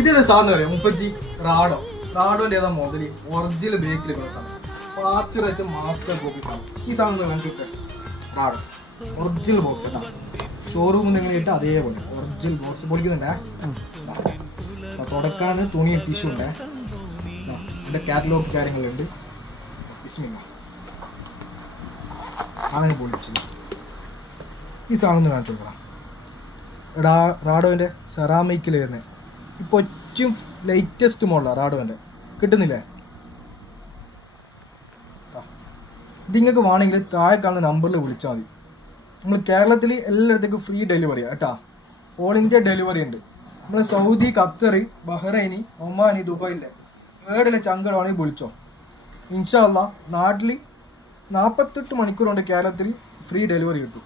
ഇതേതാ സാധനം അറിയാം മുപ്പത്തി റാഡോന്റെ ഏതാ മോഡല് ഒറിജിനൽ ബേക്കിൽ സാധനം പാച്ചർ വെച്ച് മാസ്റ്റർ കോപ്പി സാധനം. ഈ സാധനം നമുക്ക് റാഡോ ഒറിജിനൽ ബോക്സ് കേട്ടോ. ഷോറൂമിൽ നിന്ന് എങ്ങനെ ഇട്ടാൽ അതേപോലെ ഒറിജിനൽ ബോക്സ് പൊളിക്കുന്നുണ്ടേ. തുടക്കാൻ തുണി ടിഷ്യൂ ഉണ്ടേ. ഇതിന്റെ കാറ്റലോഗ് കാര്യങ്ങളുണ്ട്. ബിസ്മില്ലാ. സാധനം പൊളിച്ചില്ല. ഈ സാധനം കാണിച്ചു കൊടുക്കണം. റാഡോന്റെ സെറാമിക്കിൽ വരുന്നത് ഇപ്പോൾ ഏറ്റവും ലേറ്റസ്റ്റ് മോഡലാണ് റാഡോന്റെ. കിട്ടുന്നില്ലേ? ഇത് നിങ്ങൾക്ക് വേണമെങ്കിൽ താഴെ കാണുന്ന നമ്പറിൽ വിളിച്ചാൽ മതി. നമ്മൾ കേരളത്തിൽ എല്ലായിടത്തേക്കും ഫ്രീ ഡെലിവറിയാണ് കേട്ടോ. ഓൾ ഇന്ത്യ ഡെലിവറി ഉണ്ട്. നമ്മൾ സൗദി, ഖത്തർ, ബഹ്റൈനി, ഒമാനി, ദുബായിലെ ഏടിലെ ചങ്കടമാണെങ്കിൽ വിളിച്ചോ. ഇൻഷാ അല്ലാഹ് നാട്ടിൽ 48 മണിക്കൂർ കൊണ്ട് കേരളത്തിൽ ഫ്രീ ഡെലിവറി കിട്ടും.